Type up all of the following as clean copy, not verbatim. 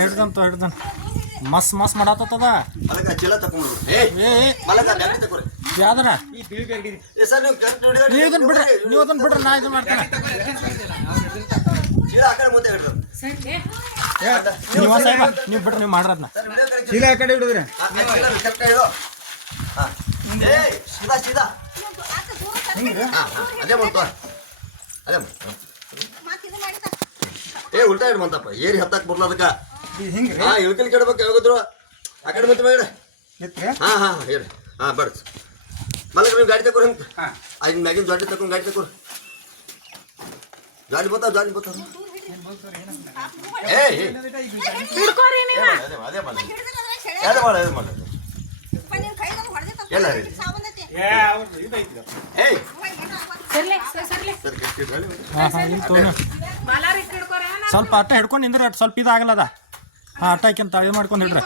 ಹಿಡ್ದಂತ ಮಸ್ ಮಸ್ ಮಾಡತ್ತದ ಚೀಲ ತಕೊಂಡ್ರು ಯಾವ್ದಾರ ನೀವು ಇದನ್ನ ಬಿಡ್ರಿ ನೀವು ಅದನ್ನ ಬಿಡ್ರಿ ನಾ ಇದನ್ನ ಮಾಡ್ತೇನೆ ನೀವು ಸಾಹೇಬ ನೀವು ಬಿಡ್ರಿ ನೀವು ಮಾಡ್ರದ್ನ ಚೀಲ ಆ ಕಡೆ ಹಿಡಿದ್ರಿ ಅದೇ ಮಾಡ್ತ ಅದೇ ಉಲ್ಟಾ ಇಡ್ ಬಂತಪ್ಪ ಏರಿ ಹತ್ತಾಕ್ ಬರ್ಲ ಅದಕ್ಕ ಇಳ್ಕಲ್ ಕೆಡ್ಬೇಕು ಯಾವಾಗದ್ರು ಆ ಕಡೆ ಮತ್ತೆ ಬೇಡ ಹೇಳಿ ಬೇಡ ಮಲಗ ನೀವು ಗಾಡಿ ತಗೋರಿ ಹಿಂಗೆ ಮ್ಯಾಗಿನ ಗಾಡಿ ತಗೊಂಡು ಗಾಡಿ ತಗೋರಿ ಗಾಡಿ ಬರ್ತಾವ ಅದೇ ಮಾಡ ಎಲ್ಲ ಸ್ವಲ್ಪ ಅಟ್ಟ ಹಿಡ್ಕೊಂಡು ನಿಂದ್ರೆ ಸ್ವಲ್ಪ ಇದಾಗಲ್ಲದ ಅಟ್ಟ ಹಾಕ್ಯಂತ ಇದು ಮಾಡ್ಕೊಂಡು ಹಿಡ್ರಿ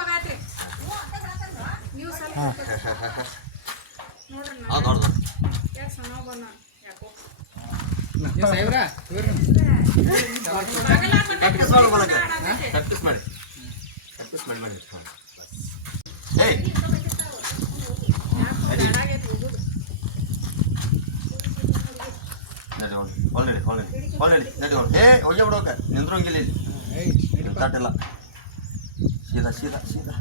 ಹೋಗಿ ಬಿಡೋಕ ನಿಂದ್ರಂಗಿಲ್ಲ ತಟ್ಟಿಲ್ಲ ಸೀದಾ ಸೀದಾ ಸೀದಾ